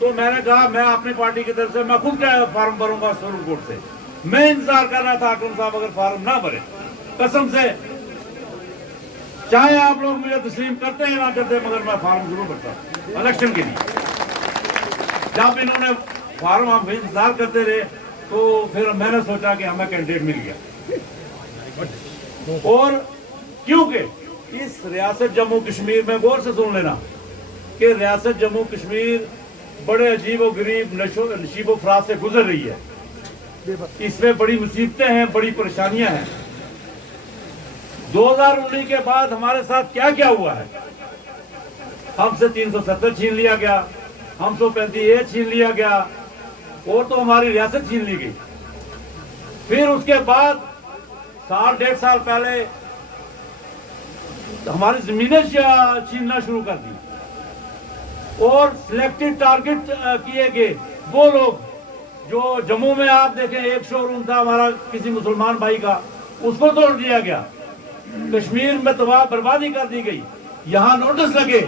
तो मैंने कहा मैं अपनी पार्टी की तरफ से मैं खुद फार्म भरूंगा सुप्रीम कोर्ट से। मैं इंतजार कर रहा था अकरम साहब अगर फार्म ना भरे, कसम से, चाहे आप लोग मुझे तस्लीम करते हैं ना करते, मगर मैं फार्म जरूर भरता इलेक्शन के लिए। जब इन्होंने फार्म हम इंतजार करते रहे तो फिर मैंने सोचा कि हमें कैंडिडेट मिल गया। और क्योंकि इस रियासत जम्मू कश्मीर में, गौर से सुन लेना, कि रियासत जम्मू कश्मीर बड़े अजीब व गरीब नशीब व फराज से गुजर रही है। इसमें बड़ी मुसीबतें हैं, बड़ी परेशानियां हैं। 2019 के बाद हमारे साथ क्या क्या हुआ है? हमसे 370 छीन लिया गया, हम 135A छीन लिया गया, और तो हमारी रियासत छीन ली गई। फिर उसके बाद साल डेढ़ साल पहले हमारी जमीनें छीनना शुरू कर दी, और सिलेक्टेड टारगेट किए गए वो लोग जो जम्मू में, आप देखें एक शोरूम था हमारा किसी मुसलमान भाई का, उसको तोड़ दिया गया। कश्मीर में तबाह बर्बादी कर दी गई। यहाँ नोटिस लगे।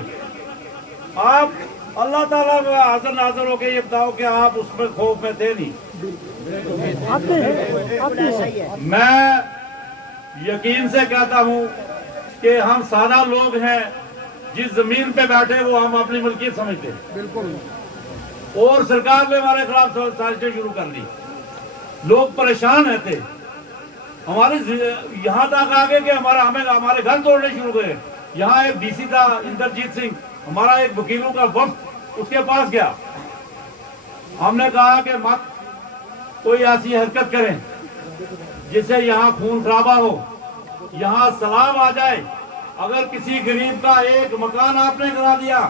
आप अल्लाह ताला में हाजिर नाजिर होके ये बताओ कि आप उसमें खौफ में थे नहीं? मैं यकीन से कहता हूँ कि हम सादा लोग हैं, जिस जमीन पे बैठे वो हम अपनी मलकियत समझते हैं। बिल्कुल। और सरकार ने हमारे खिलाफ साजिशें शुरू कर दी। लोग परेशान रहते, हमारे यहाँ तक आ गए कि हमारे घर तोड़ने शुरू हुए। यहाँ एक DC था इंद्रजीत सिंह, हमारा एक वकीलों का वक्त उसके पास गया। हमने कहा कि मत कोई ऐसी हरकत करें जिससे यहाँ खून खराबा हो, यहाँ सलाम आ जाए। अगर किसी गरीब का एक मकान आपने करा दिया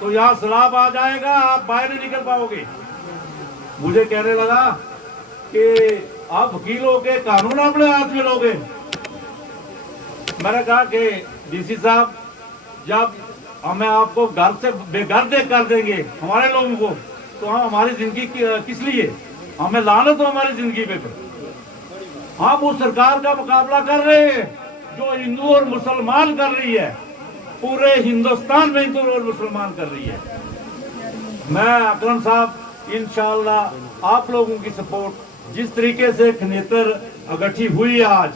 तो यहाँ सलाब आ जाएगा, आप बाहर नहीं निकल पाओगे। मुझे कहने लगा कि आप वकील हो के कानून अपने हाथ में लोगे। मैंने कहा कि DC साहब, जब हमें आपको घर से बेघर देख कर देंगे हमारे लोगों को, तो हम हमारी जिंदगी किस लिए, हमें लानत हो हमारी जिंदगी पे। हम उस सरकार का मुकाबला कर रहे हैं जो हिंदू और मुसलमान कर रही है, पूरे हिंदुस्तान में हिंदू और मुसलमान कर रही है। मैं अकरम साहब इंशाअल्लाह आप लोगों की सपोर्ट, जिस तरीके से खनेतर अगठी हुई है आज,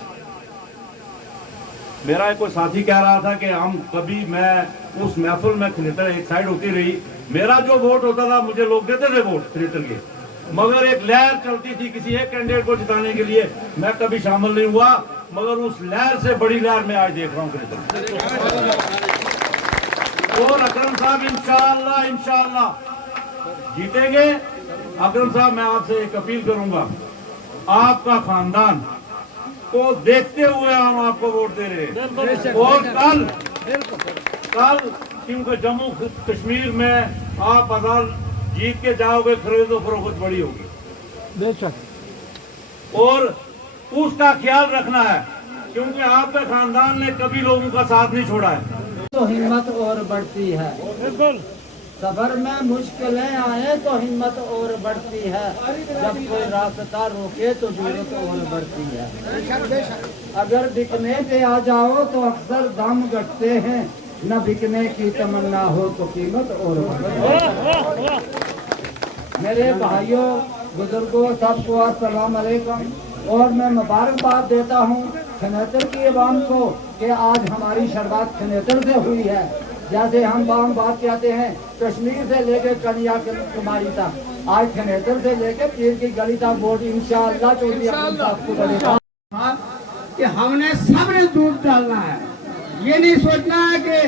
मेरा कोई साथी कह रहा था कि हम कभी, मैं उस महफिल में खनेतर एक साइड होती रही, मेरा जो वोट होता था मुझे लोग देते थे वोट खनेतर के, मगर एक लहर चलती थी किसी एक कैंडिडेट को जिताने के लिए, मैं कभी शामिल नहीं हुआ, मगर उस लहर से बड़ी लहर मैं आज देख रहा हूँ खनेतर। और अकरम साहब इंशाअल्लाह जीतेंगे। अकरम साहब मैं आपसे एक अपील करूंगा, आपका खानदान को देखते हुए हम आपको वोट दे रहे हैं। और कल क्योंकि जम्मू कश्मीर में आप अगर जीत के जाओगे, खरीदो फरोख्त बड़ी होगी और उसका ख्याल रखना है, क्योंकि आपके खानदान ने कभी लोगों का साथ नहीं छोड़ा है। तो हिम्मत और बढ़ती है, सफर में मुश्किलें आए तो हिम्मत और बढ़ती है, जब कोई रास्ता रोके तो जरूरत और बढ़ती है। अगर बिकने पे आ जाओ तो अक्सर दाम घटते हैं, न बिकने की तमन्ना हो तो कीमत और बढ़ती है। मेरे भाइयों बुजुर्गों सबको अस्सलाम वालेकुम। और मैं मुबारकबाद देता हूँ खनेतर की अवाम को कि आज हमारी शुरुआत खनेतर से हुई है। जैसे हम बात कहते हैं कश्मीर से लेकर कन्याकुमारी तक, आज खनेतर से लेकर पीर की गली तक वोट इंशाअल्लाह चौधरी अकरम साहब को बनेगा। कि हमने सबने दूध डालना है, ये नहीं सोचना है कि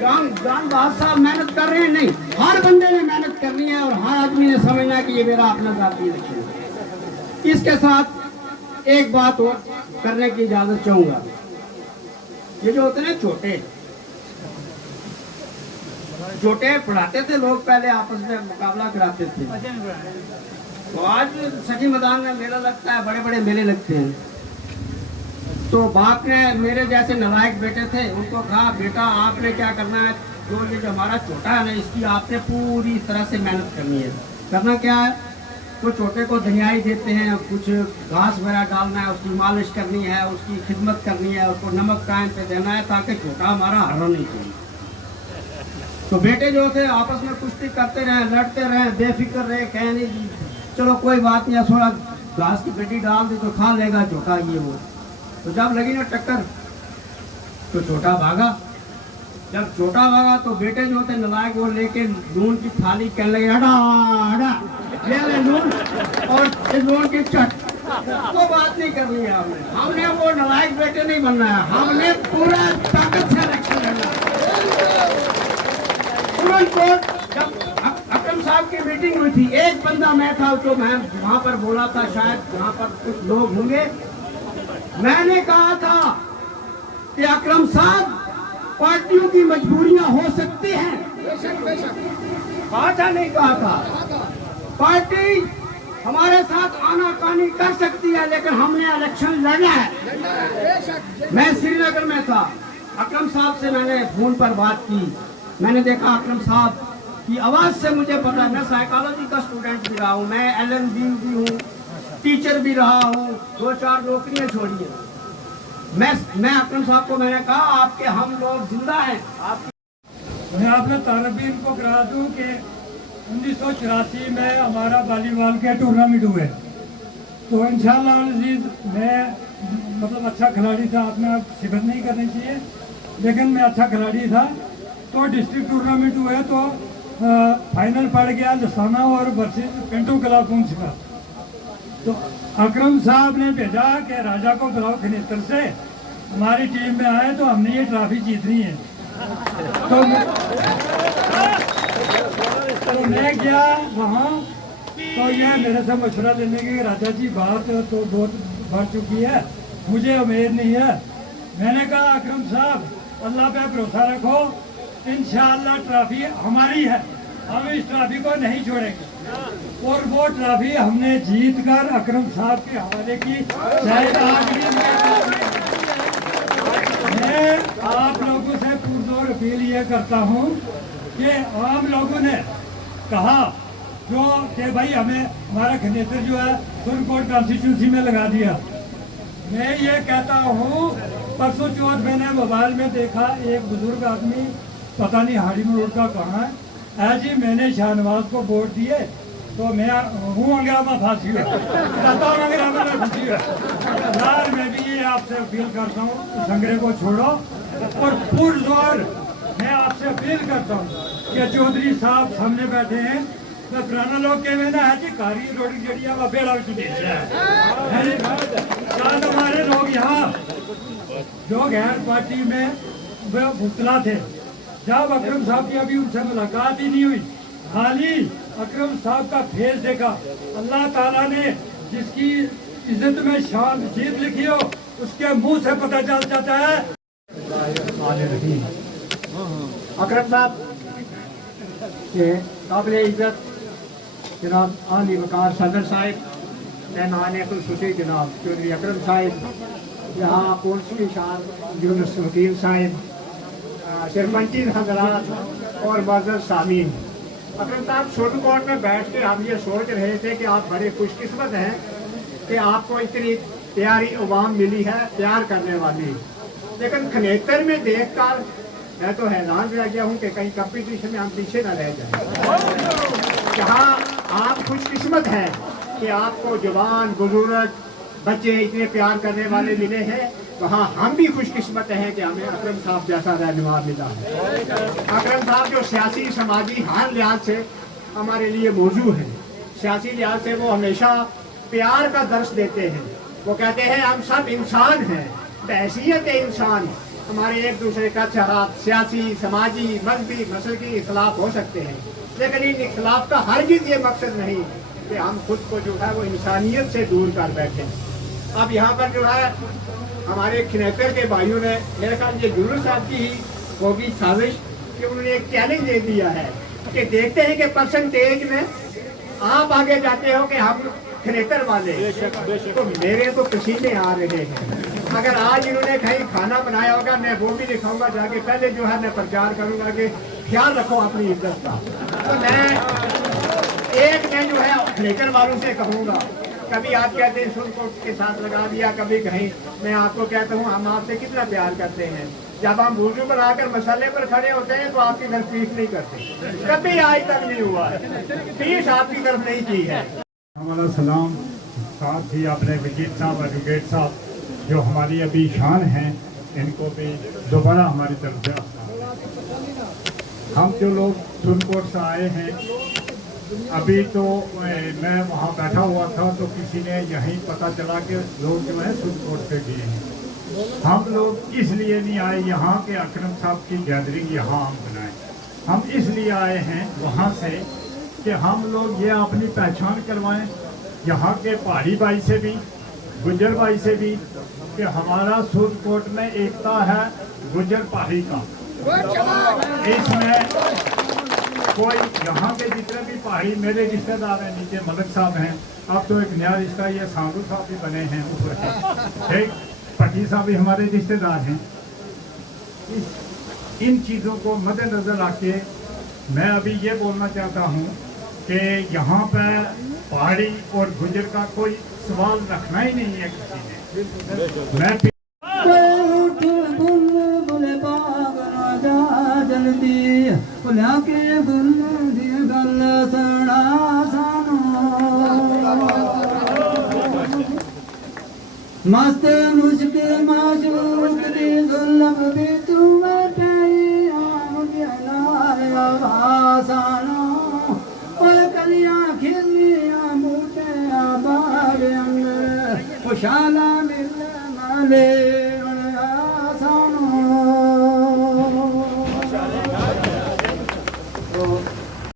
जान बात साहब मेहनत कर रहे हैं, नहीं, हर बंदे ने मेहनत करनी है और हर आदमी ने समझना है कि ये मेरा अपना जाती इलेक्शन है। इसके साथ एक बात और करने की इजाजत चाहूंगा, ये जो होते हैं छोटे पढ़ाते थे लोग, पहले आपस में मुकाबला कराते थे, तो आज सखी मैदान में मेला लगता है, बड़े बड़े मेले लगते हैं। तो बाप ने मेरे जैसे नालायक बेटे थे उनको कहा, बेटा आपने क्या करना है, जो ये जो हमारा छोटा है ना, इसकी आपने पूरी तरह से मेहनत करनी है। करना क्या है, तो छोटे को धनियाई देते हैं, कुछ घास वगैरह डालना है, उसकी मालिश करनी है, उसकी खिदमत करनी है, उसको नमक टाइम पे देना है, ताकि छोटा हमारा हरा नहीं चाहिए। तो बेटे जो थे आपस में कुश्ती करते रहे, लड़ते रहे, बेफिक्र रहे, कहे नहीं जी चलो कोई बात नहीं, थोड़ा घास की पेटी डाल दी तो खा लेगा छोटा ये वो। तो जब लगी ना टक्कर तो छोटा भागा। जब छोटा भागा तो बेटे जो थे नालायक वो लेके नून की थाली कहने लगे, हटा हटा ले ले नून और इस नून की चट। वो बात नहीं करनी है हमने वो नालायक बेटे नहीं बनना है, हमने पूरा ताकत से इलेक्शन लड़ना है। जब अकरम साहब की मीटिंग हुई थी, एक बंदा मैं था जो मैं वहाँ पर बोला था, शायद वहाँ पर कुछ लोग होंगे, मैंने कहा था कि अकरम साहब पार्टियों की मजबूरियां हो सकती हैं, कहा था नहीं कहा था, पार्टी हमारे साथ आनाकानी कर सकती है, लेकिन हमने इलेक्शन लड़ना है। मैं श्रीनगर में था, अकरम साहब से मैंने फोन पर बात की, मैंने देखा अकरम साहब की आवाज से मुझे पता, मैं साइकोलॉजी का स्टूडेंट भी रहा हूँ, मैं LLB भी हूँ, टीचर भी रहा हूँ, 2-4 नौकरियां छोड़ी है। मैं अकरम साहब को मैंने कहा आपके हम लोग जिंदा हैं। मैं आपने तारबीन को करा दूं कि 1984 में हमारा वॉलीबॉल के टूर्नामेंट हुए, तो इंशाअल्लाह अजीज मैं मतलब अच्छा खिलाड़ी था, आपने सिफत नहीं करनी चाहिए, लेकिन मैं अच्छा खिलाड़ी था। तो डिस्ट्रिक्ट टूर्नामेंट हुए तो फाइनल पड़ गया लसाना और वर्सेस पिंटू क्लब पुंछ का। तो अकरम साहब ने भेजा कि राजा को बुलाओ खनेतर से, हमारी टीम में आए तो हमने ये ट्रॉफी जीतनी है। तो मैं गया वहाँ, तो ये मेरे से मशवरा लेने के राजा जी बात तो बहुत बढ़ चुकी है, मुझे उम्मीद नहीं है। मैंने कहा अकरम साहब अल्लाह पे भरोसा रखो, इंशाअल्लाह ट्रॉफी हमारी है, हम इस ट्रॉफी को नहीं छोड़ेंगे। और वो ट्रॉफी हमने जीत कर अकरम साहब के हवाले की। मैं आप लोगों से पुरजोर अपील ये करता हूँ कि आम लोगों ने कहा जो कि भाई हमें हमारा खनेतर जो है सुप्रीम कोर्ट कॉन्स्टिट्यूंसी में लगा दिया। मैं ये कहता हूँ, परसों चौथ मैंने मोबाइल में देखा एक बुजुर्ग आदमी, पता नहीं हाड़ी में रोड का कहाँ है जी, मैंने शाहनवाज को वोट दिए तो मैं हूँ अंग्रामा फांसी हुआ, अंग्रामा में फंसी हुआ। यार मैं भी ये आपसे अपील करता हूँ, संग्रह को छोड़ो और पुरजोर मैं आपसे अपील करता हूँ کہ چودھری صاحب سامنے بیٹھے ہیں میں پرانا لوگ کے میں نا ہے کہ کاری روٹی جڑیاں وہ بیڑا وچ دیش ہے شاید ہمارے لوگ یہاں جو غیر پارٹی میں مبتلا تھے جب اکرم صاحب کی ابھی ان سے ملاقات ہی نہیں ہوئی حال ہی اکرم صاحب کا فیس دیکھا اللہ تعالیٰ نے جس کی عزت میں شان جیت لکھی ہو اس کے منہ سے پتہ چل جاتا ہے. اکرم صاحب کے قابل عزت جناب عالی وقار صدر صاحب مہمان خصوصی جناب چودھری اکرم صاحب یہاں پولیس کی شان یونس وکیل صاحب سرپنچی حضرات اور معزز سامعین. اکرم صاحب سپریم کورٹ میں بیٹھ کے ہم یہ سوچ رہے تھے کہ آپ بڑے خوش قسمت ہیں کہ آپ کو اتنی پیاری عوام ملی ہے پیار کرنے والی. لیکن کھنیتر میں دیکھ کر میں تو حیران رہ گیا ہوں کہ کہیں کمپٹیشن میں ہم پیچھے نہ رہ جائیں. جہاں آپ خوش قسمت ہیں کہ آپ کو جوان بزرگ بچے اتنے پیار کرنے والے ملے ہیں وہاں ہم بھی خوش قسمت ہیں کہ ہمیں اکرم صاحب جیسا رہنما ملا ہے. اکرم صاحب جو سیاسی سماجی ہر لحاظ سے ہمارے لیے موضوع ہے. سیاسی لحاظ سے وہ ہمیشہ پیار کا درس دیتے ہیں. وہ کہتے ہیں ہم سب انسان ہیں بحیثیت انسان ہمارے ایک دوسرے کا چہرات سیاسی سماجی مذہبی مسلکی اختلاف ہو سکتے ہیں لیکن ان اختلاف کا ہرگز یہ مقصد نہیں کہ ہم خود کو جو ہے وہ انسانیت سے دور کر بیٹھیں. اب یہاں پر جو ہے ہمارے کھنیتر کے بھائیوں نے میرے خیال یہ یونس صاحب کی ہی ہوگی سازش کہ انہوں نے ایک چیلنج دے دیا ہے کہ دیکھتے ہیں کہ پرسنٹیج میں آپ آگے جاتے ہو کہ ہم کھنیتر والے تو میرے تو پسینے آ رہے ہیں. اگر آج انہوں نے کہیں کھانا بنایا ہوگا میں وہ بھی دکھاؤں گا جا کے پہلے جو ہے میں پرچار کروں گا کہ خیال رکھو اپنی عزت کا. تو میں جو ہے کھنیتر والوں سے کہوں گا کبھی آپ کہتے ہیں سن کو کے ساتھ لگا دیا کبھی کہیں میں آپ کو کہتا ہوں ہم آپ سے کتنا پیار کرتے ہیں. جب ہم وضو بنا کر مسئلے پر کھڑے ہوتے ہیں تو آپ کی طرف پیش نہیں کرتے کبھی آج تک نہیں ہوا ہے پیش آپ کی طرف نہیں کی ہے. ہمارا سلام ساتھ ہی اپنے وکیل صاحب ایڈوکیٹ صاحب جو ہماری ابھی شان ہیں ان کو بھی دوبارہ ہماری طرف سے ہم جو لوگ سپریم کورٹ سے آئے ہیں ابھی تو میں وہاں بیٹھا ہوا تھا تو کسی نے یہیں پتہ چلا کہ لوگ جو ہیں سپریم کورٹ پہ گئے ہیں. ہم لوگ اس لیے نہیں آئے یہاں کہ اکرم صاحب کی گیدرنگ یہاں ہم بنائیں. ہم اس لیے آئے ہیں وہاں سے کہ ہم لوگ یہ اپنی پہچان کروائیں یہاں کے پہاڑی بھائی سے بھی گجر بھائی سے بھی کہ ہمارا سپریم کورٹ میں ایکتا ہے گجر پہاڑی کا. اس میں کوئی یہاں کے جتنے بھی پہاڑی میرے رشتہ دار ہیں نیچے ملک صاحب ہیں اب تو ایک نیا رشتہ یہ سانگو صاحب بھی بنے ہیں اوپر ایک پٹی صاحب بھی ہمارے رشتہ دار ہیں. ان چیزوں کو مد نظر رکھ کے میں ابھی یہ بولنا چاہتا ہوں کہ یہاں پہ پہاڑی اور گجر کا کوئی سوال رکھنا ہی نہیں ہے کسی نے. مست مشک معشوق دی ظلم بھی تو بٹائی آم گیا آسانو اور کلیاں کھلیاں بوٹے آباد اندر خوشحالہ مل مالے آسانو.